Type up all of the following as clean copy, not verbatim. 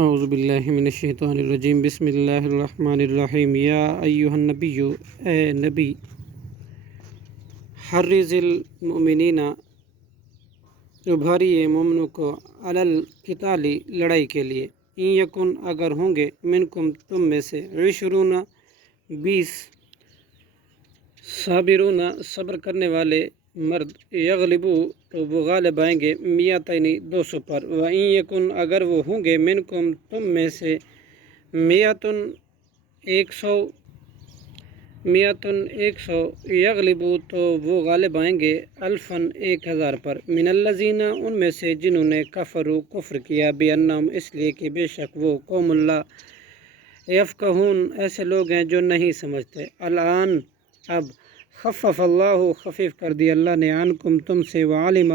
اعوذ باللہ من الشیطان الرجیم بسم اللہ الرحمن الرحیم یا ایہا النبی، اے نبی، حرض المؤمنین، ابھاریے مومنوں کو، علی القتال، لڑائی کے لیے، ان یکن، اگر ہوں گے، منکم، تم میں سے، 20 20 صابرون، صبر کرنے والے مرد، یغلبو، تو وہ غالب آئیں گے، 200 پر، وَإِن یکن، اگر وہ ہوں گے، منکم، تم میں سے، 100 یغلبو، تو وہ غالب آئیں گے، 1000 پر، من الذین، ان میں سے جنہوں نے کفر کیا، بِأَنَّهُمْ، اس لیے کہ بے شک وہ قوم اللہ یفقہون، ایسے لوگ ہیں جو نہیں سمجھتے، الآن، اب، خفف اللہ، خفیف کر دیا اللہ نے، عنکم، تم سے، وعلم،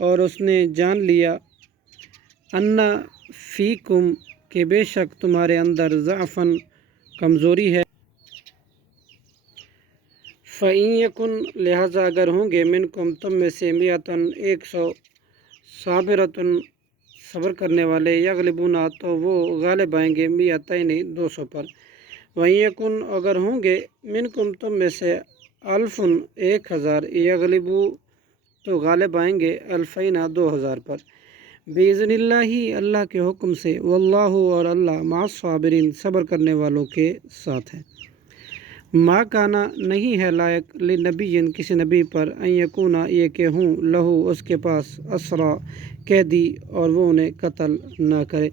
اور اس نے جان لیا، ان فیکم، کہ بے شک تمہارے اندر، ضعفاً، کمزوری ہے، فَإِن یکن، لہذا اگر ہوں گے، منکم، تم میں سے، 100 صابرۃ، صبر کرنے والے، یغلبون، تو وہ غالب آئیں گے، 200 پر، وَإِن یکن، اگر ہوں گے، منکم، تم میں سے، 1000 یغلبو، تو غالب آئیں گے، 2000 پر، بِإِذْنِ اللہ، اللہ کے حکم سے، واللہ، اور اللہ، مع الصابرین، صبر کرنے والوں کے ساتھ ہے۔ ما کانا، نہیں ہے لائق، لنبی، کسی نبی پر، ان یکونا، یہ کہ ہوں، لہو، اس کے پاس، اسرا، قیدی، اور وہ انہیں قتل نہ کرے،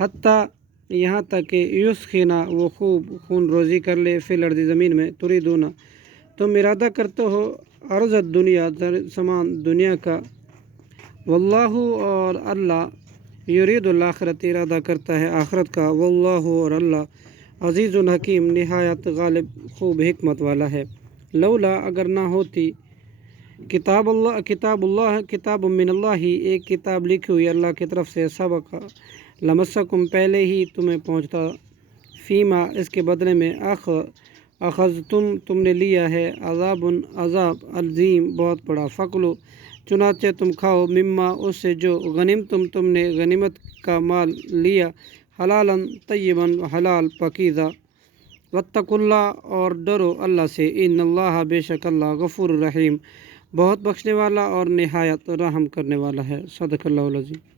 حتیٰ، یہاں تک کہ، یسخنا، وہ خوب خون روزی کر لے، فی الارض، زمین میں، تریدون، تم ارادہ کرتے ہو، عرض الدنیا، سامان دنیا کا، واللہ، اور اللہ، یرید الآخرت، ارادہ کرتا ہے آخرت کا، واللہ، اور اللہ، عزیز الحکیم، نہایت غالب، خوب حکمت والا ہے، لولا، اگر نہ ہوتی، کتاب من اللہ، ایک کتاب لکھی ہوئی اللہ کی طرف سے، سبق، لمسکم، پہلے ہی تمہیں پہنچتا، فیما، اس کے بدلے میں، اخذتم، تم نے لیا ہے، عذاب، عظیم، بہت بڑا، فکلو، چنانچہ تم کھاؤ، مما، اس سے جو، غنمتم، تم نے غنیمت کا مال لیا، حلالاً طیباً، حلال، پاکیزہ، واتقوا اللہ، اور ڈرو اللہ سے، ان اللہ، بے شک اللہ، غفور الرحیم، بہت بخشنے والا اور نہایت رحم کرنے والا ہے، صدق اللہ العظیم۔